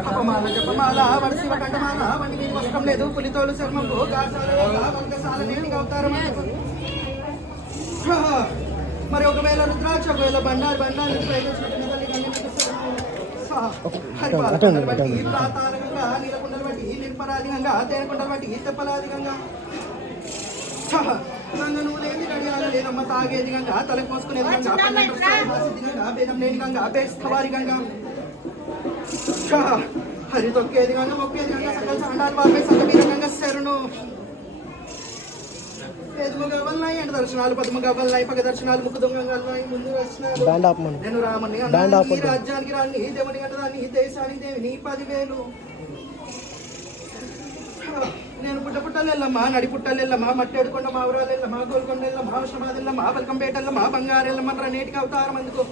అపమాన జపమాల వడిశివ కంఠమాల వంటి మీద వస్త్రం లేదు పులితోలు చర్మంలో వంకసాల నేటికి అవతారం. మరి ఒకవేళ రుద్రాక్ష ఒకవేళ బండారు హరిపాలకుండలు బట్టి ప్రాతారకంగా నీలకుండలు బట్టి నింపరాధికంగా తేనెకుండలు బట్టి తెప్పలాధికంగా నువ్వు లేని గడియాల లేదమ్మ తాగేది గంగా తలకు మోసుకునేది గంగా పన్నెండు భేదం లేని గంగా బేస్తవారి గంగా హరి తొక్కేది గంగా మొక్కేది గంగా సకల చాండాలు వాపే సకబీర గంగా శరణు పేదముగా వల్లాయి అంటే దర్శనాలు పదముగా వల్లాయి పగ దర్శనాలు ముఖ దొంగలన్నాయి ముందు దర్శనాలు నేను రామని ఈ రాజ్యానికి రాని దేవుని గంటదాన్ని దేశానికి దేవిని 10,000 నేను పుట్టపుట్టలెల్లమ్మా నడి పుట్టలెల్లమ్మా మట్టేడుకొండ మావరాలెల్లమ్మా గోల్కొండెల్లమ్మా హౌషమాదెల్లమ్మా బల్కంపేటెల్లమ్మా బంగారెల్లమ్మ నేటికి అవతారం అందుకో